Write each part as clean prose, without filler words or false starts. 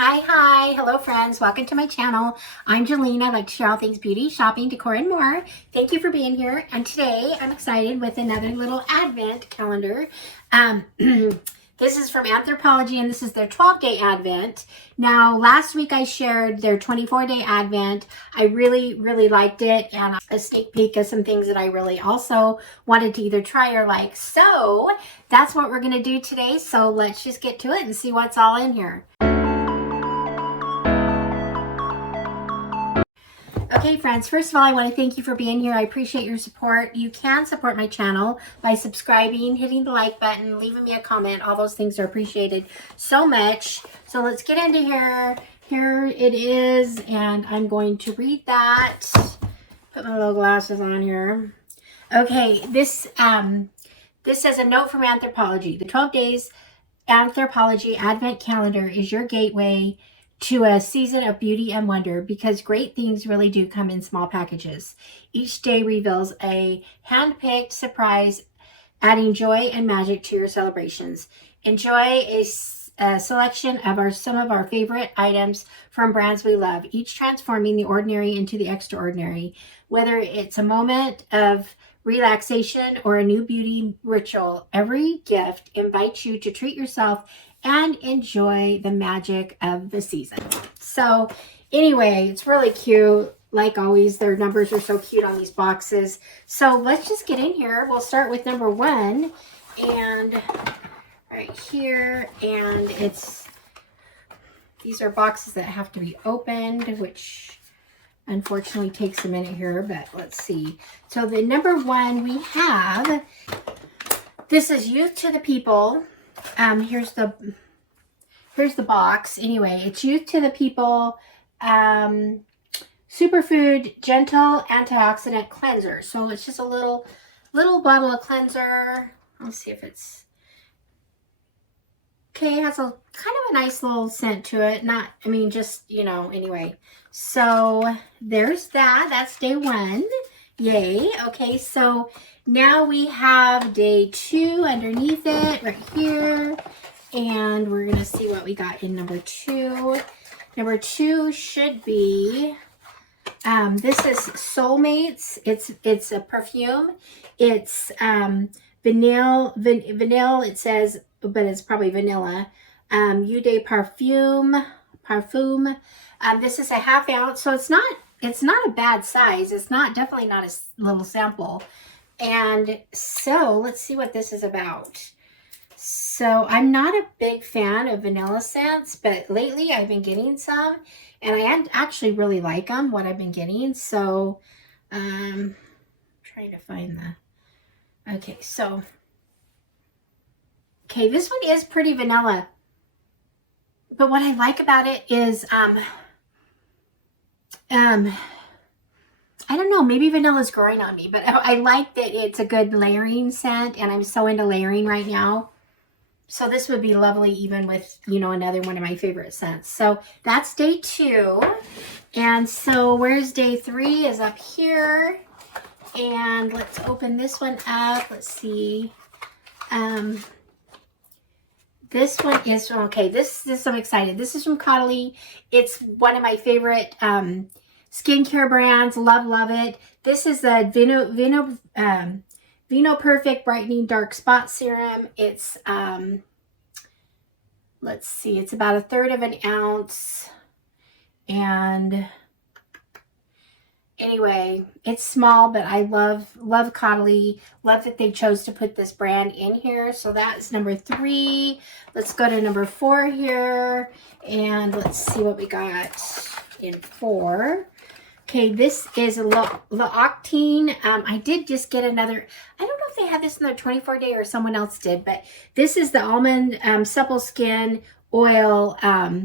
Hi, hello friends, welcome to my channel. I'm Jolene. I like to share all things beauty, shopping, decor, and more. Thank you for being here. And today I'm excited with another little advent calendar. This is from Anthropologie, and this is their 12-day advent. Now, last week I shared their 24-day advent. I really liked it, and a sneak peek of some things that I really also wanted to either try or like. So that's what we're going to do today. So let's just get to it and see what's all in here. Okay, friends, first of all, I want to thank you for being here. I appreciate your support. You can support my channel by subscribing, hitting the like button, leaving me a comment. All those things are appreciated so much. So let's get into here. Here it is, and I'm going to read that. Put my little glasses on here. Okay, this says a note from Anthropologie. The 12 Days Anthropologie Advent Calendar is your gateway to a season of beauty and wonder, because great things really do come in small packages. Each day reveals a hand-picked surprise, adding joy and magic to your celebrations. Enjoy a selection of some of our favorite items from brands we love, each transforming the ordinary into the extraordinary. Whether it's a moment of relaxation or a new beauty ritual, every gift invites you to treat yourself and enjoy the magic of the season. So anyway, it's really cute. Like always, their numbers are so cute on these boxes. So let's just get in here. We'll start with number 1, and right here, and these are boxes that have to be opened, which unfortunately takes a minute here, but let's see. So the number 1 we have, this is Youth to the People. Here's the box. Anyway, it's Youth to the People Superfood Gentle Antioxidant Cleanser. So it's just a little bottle of cleanser. Let's see if it's okay. It has a kind of a nice little scent to it. Not, I mean, just, you know, anyway. So there's that. That's day 1. Yay. Okay, so now we have day 2 underneath it right here. And we're going to see what we got in number 2. Number 2 should be, this is Soulmates. It's a perfume. It's vanilla, it says, but it's probably vanilla. Eau de Parfum. This is a ½ ounce, so it's not a bad size. It's definitely not a little sample. And so let's see what this is about. So I'm not a big fan of vanilla scents, but lately I've been getting some, and I actually really like them, what I've been getting. So trying to find okay, so this one is pretty vanilla, but what I like about it is I don't know, maybe vanilla is growing on me, but I like that it's a good layering scent, and I'm so into layering right now. So this would be lovely even with, you know, another one of my favorite scents. So that's day 2. And so where's day 3 is up here. And let's open this one up. Let's see. This one is, okay, this I'm excited. This is from Caudalie. It's one of my favorite skincare brands. Love it. This is the Vino Perfect Brightening Dark Spot Serum. It's, let's see, it's about 1/3 of an ounce. And anyway, it's small, but I love Caudalie. Love that they chose to put this brand in here. So that's number 3. Let's go to number 4 here. And let's see what we got in 4. Okay, this is L'Octane. I did just get another, I don't know if they had this in their 24-day or someone else did, but this is the Almond Supple Skin Oil.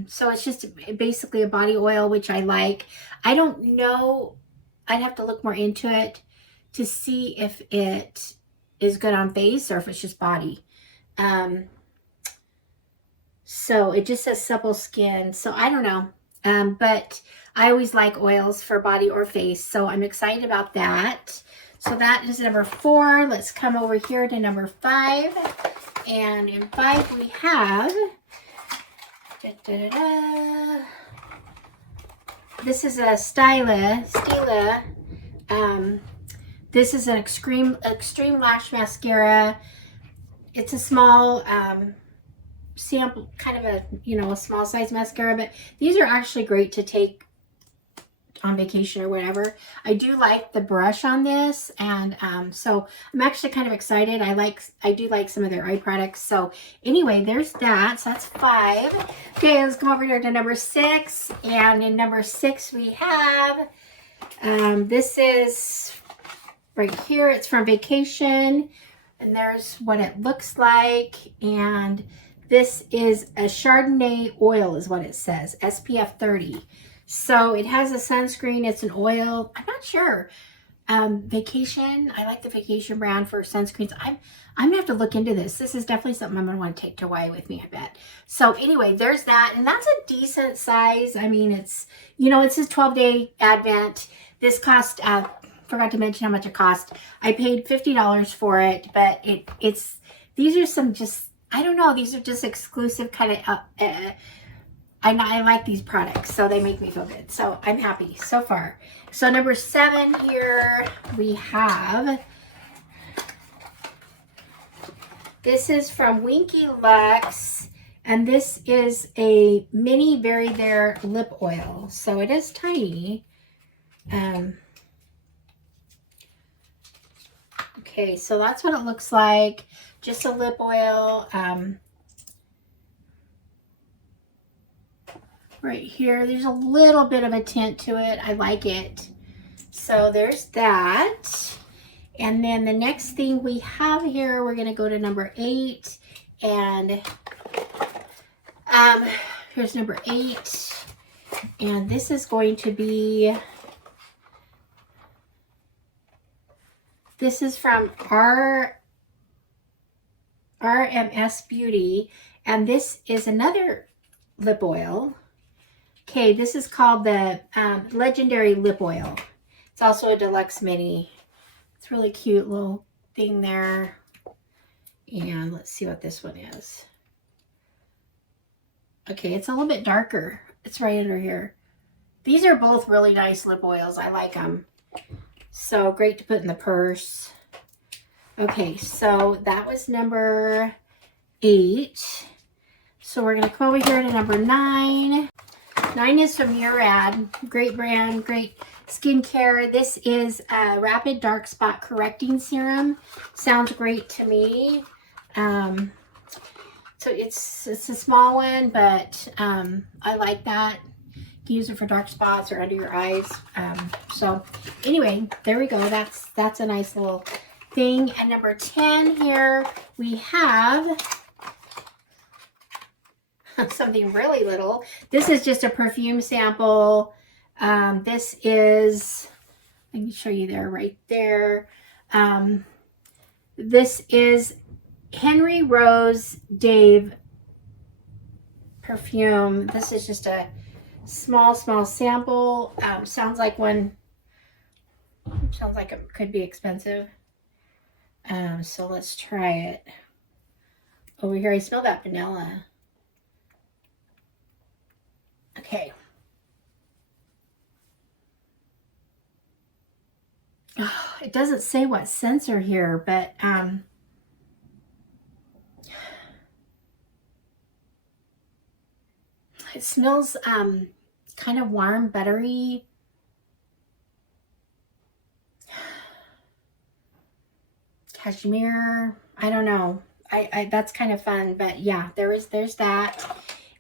So it's just basically a body oil, which I like. I don't know, I'd have to look more into it to see if it is good on face or if it's just body. So it just says supple skin, so I don't know. But I always like oils for body or face, so I'm excited about that. So that is number 4. Let's come over here to number 5. And in 5 we have Da, da, da, da. This is a Stila. This is an extreme lash mascara. It's a small sample, kind of a, you know, a small size mascara, but these are actually great to take on vacation or whatever. I do like the brush on this, and so I'm actually kind of excited. I do like some of their eye products. So anyway, there's that. So that's 5. Okay, let's come over here to number 6. And in number 6 we have this is right here. It's from vacation, and there's what it looks like. And this is a Chardonnay oil is what it says, SPF 30. So it has a sunscreen. It's an oil. I'm not sure. Vacation. I like the Vacation brand for sunscreens. I'm gonna have to look into this. This is definitely something I'm gonna want to take to Hawaii with me, I bet. So anyway, there's that, and that's a decent size. I mean, it's, you know, it's this 12-day advent. This cost, forgot to mention how much it cost. I paid $50 for it, but it's these are some just, I don't know, these are just exclusive kind of I like these products, so they make me feel good. So I'm happy so far. So number 7 here, we have, this is from Winky Lux, and this is a mini Very There lip oil. So it is tiny. Okay, so that's what it looks like. Just a lip oil. Right here, there's a little bit of a tint to it. I like it. So there's that. And then the next thing we have here, we're gonna go to number 8. And here's number 8. And this is going to be, this is from RMS Beauty. And this is another lip oil. Okay, this is called the Legendary Lip Oil. It's also a deluxe mini. It's really cute little thing there. And let's see what this one is. Okay, it's a little bit darker. It's right under here. These are both really nice lip oils. I like them. So great to put in the purse. Okay, so that was number 8. So we're going to come over here to number 9. 9 is from Murad. Great brand, great skincare. This is a Rapid Dark Spot Correcting Serum. Sounds great to me. So it's a small one, but I like that. You can use it for dark spots or under your eyes. So anyway, there we go. That's a nice little thing. And number 10 here, we have something really little. This is just a perfume sample. This is, let me show you there, right there. This is Henry Rose Dave perfume. This is just a small sample. Sounds like it could be expensive. So let's try it. Over here, I smell that vanilla. Okay. Oh, it doesn't say what scents are here, but it smells kind of warm, buttery. Cashmere. I don't know. I that's kind of fun, but yeah, there's that.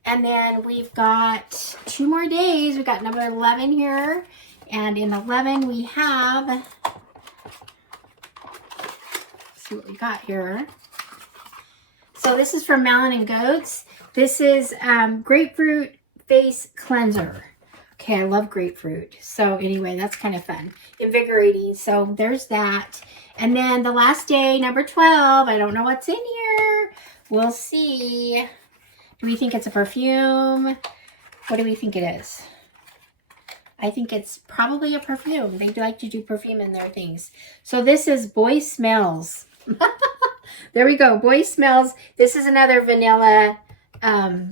And then we've got 2 more days. We've got number 11 here. And in 11 we have, let's see what we got here. So this is from Malin and Goats. This is grapefruit face cleanser. Okay, I love grapefruit. So anyway, that's kind of fun. Invigorating. So there's that. And then the last day, number 12. I don't know what's in here. We'll see. Do we think it's a perfume? What do we think it is? I think it's probably a perfume. They like to do perfume in their things. So this is Boy Smells. There we go. Boy Smells. This is another vanilla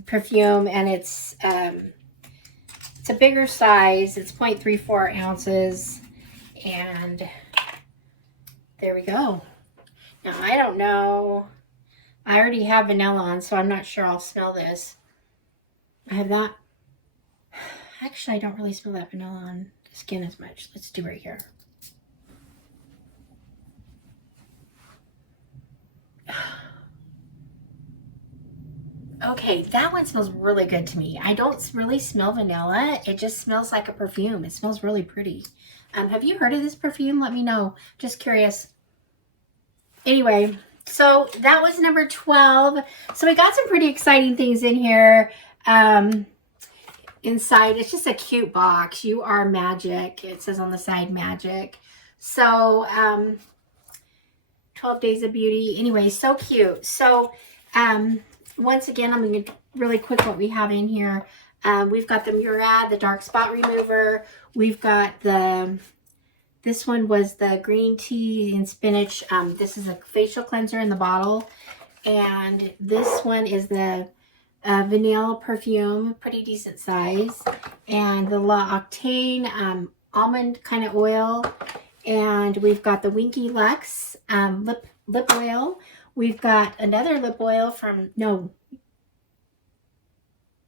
perfume, and it's a bigger size. It's 0.34 ounces, and there we go. Now, I don't know. I already have vanilla on, so I'm not sure I'll smell this. I have that. Actually, I don't really smell that vanilla on the skin as much. Let's do right here. Okay, that one smells really good to me. I don't really smell vanilla. It just smells like a perfume. It smells really pretty. Have you heard of this perfume? Let me know. Just curious. Anyway, so that was number 12. So we got some pretty exciting things in here. Inside, it's just a cute box. You are magic. It says on the side, magic. So, 12 Days of Beauty. Anyway, so cute. So, once again, I'm going to really quick what we have in here. We've got the Murad, the dark spot remover. We've got this one was the green tea and spinach. This is a facial cleanser in the bottle. And this one is the vanilla perfume, pretty decent size. And the La Octane almond kind of oil. And we've got the Winky Lux lip oil. We've got another lip oil from, no,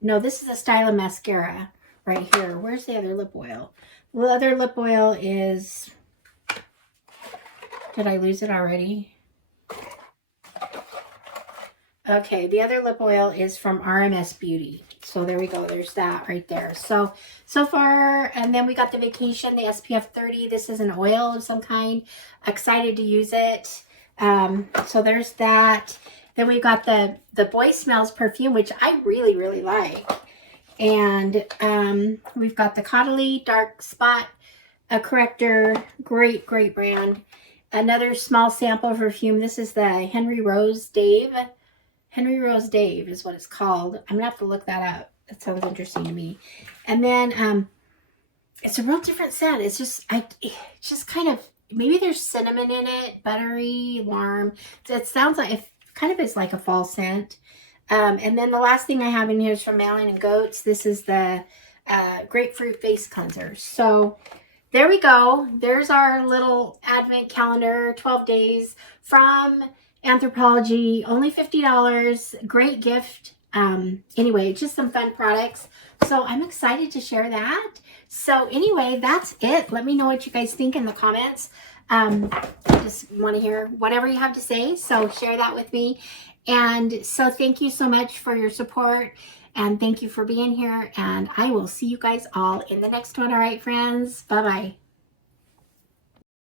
this is a Styla mascara right here. Where's the other lip oil? The other lip oil is, did I lose it already? Okay, the other lip oil is from RMS Beauty. So there we go. There's that right there. So far, and then we got the Vacation, the SPF 30. This is an oil of some kind. Excited to use it. So there's that. Then we've got the Boy Smells perfume, which I really, really like. And we've got the Caudalie Dark Spot Corrector. Great, great brand. Another small sample perfume. This is the Henry Rose Dave. Henry Rose Dave is what it's called. I'm going to have to look that up. That sounds interesting to me. And then it's a real different scent. It's just kind of, maybe there's cinnamon in it, buttery, warm. It sounds like, it kind of is like a fall scent. And then the last thing I have in here is from Malin & Goats. This is the grapefruit face cleanser. So there we go. There's our little advent calendar, 12 days from Anthropologie. Only $50. Great gift. Anyway, just some fun products. So I'm excited to share that. So anyway, that's it. Let me know what you guys think in the comments. I just want to hear whatever you have to say. So share that with me. And so thank you so much for your support. And thank you for being here. And I will see you guys all in the next one. All right, friends. Bye-bye.